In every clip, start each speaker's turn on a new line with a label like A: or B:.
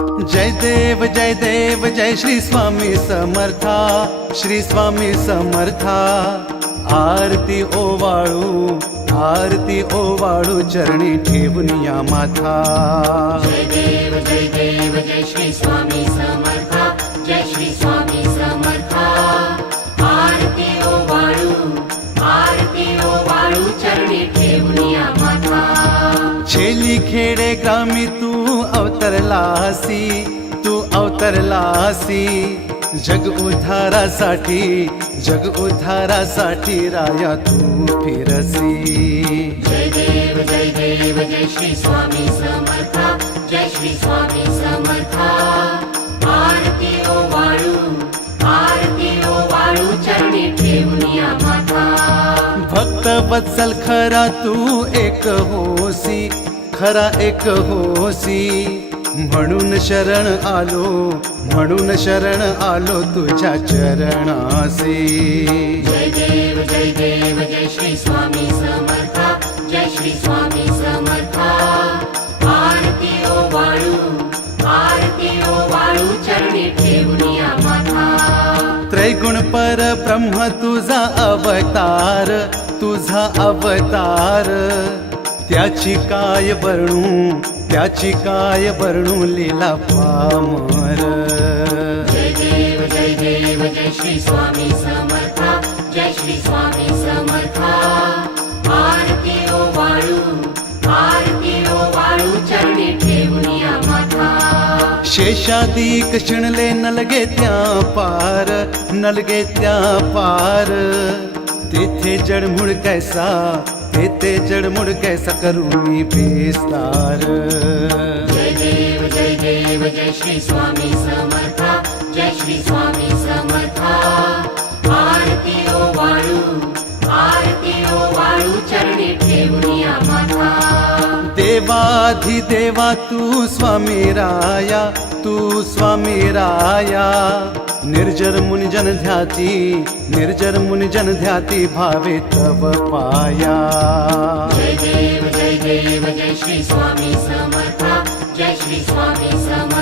A: जय देव जय देव जय श्री स्वामी समर्था श्री स्वामी समर्था. आरती ओवाळू आरती ओवाळू चरणी ठेवून या माथा.
B: जय देव जय देव जय श्री स्वामी समर्था.
A: खेडे ग्रामी तू अवतरलासी तू अवतरलासी जग उद्धारासाठी जग उद्धारासाठी राया तू फिरसी।
B: जय देव जय देव जय श्री स्वामी समर्था जय श्री स्वामी समर्था। आरती ओ वाळू आरती ओ वाळू चरणी ठेवूया माथा
A: भक्त वत्सल खरा तू एक होसी खरा एक होसी. म्हणून शरण आलो म्हणून शरण आलो तुझ्या चरणासी.
B: जय देव जय देव जय श्री स्वामी समर्था जय श्री स्वामी समर्था. आरती ओ वाळू आरती ओ वाळू चरणी ठेवूया माथा.
A: त्रैगुण पर ब्रह्म तुझा अवतार तुझा अवतार. त्याची काय वर्णू त्याची काय वर्णू लीला पामर.
B: जय देव जय देव जय श्री स्वामी समर्था जय श्री स्वामी समर्था. आरती ओ वाळू आरती ओ वाळू चरणी ठेवूया माथा.
A: शेषादिक शिणले नलगे त्या पार नलगे त्या पार. तेथे जडमुड कैसा तेथे जडमुड कैसा करू मी बेस्तार।
B: जय देव जय देव जय श्री स्वामी समर्था जय श्री स्वामी समर्था। आरती ओ वाळू आरती ओ वाळू चरणी ठेवूया माथा।
A: देवाधिदेवा तू स्वामी राया तू स्वामी राया। निर्जर मुनिजन ध्याती निर्जर मुनिजन ध्याती भावे तव पाया।
B: जय देव जय देव जय श्री स्वामी समर्था जय श्री स्वामी समर्था।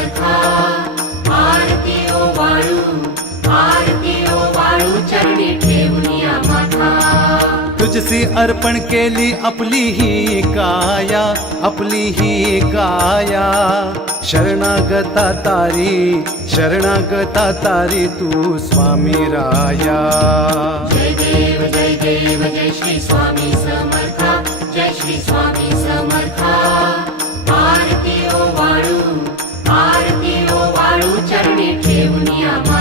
A: तुझसी अर्पण केली आपली ही काया आपली ही काया. शरणागता तारी शरणागता तारी तू स्वामी राया.
B: जय देव जय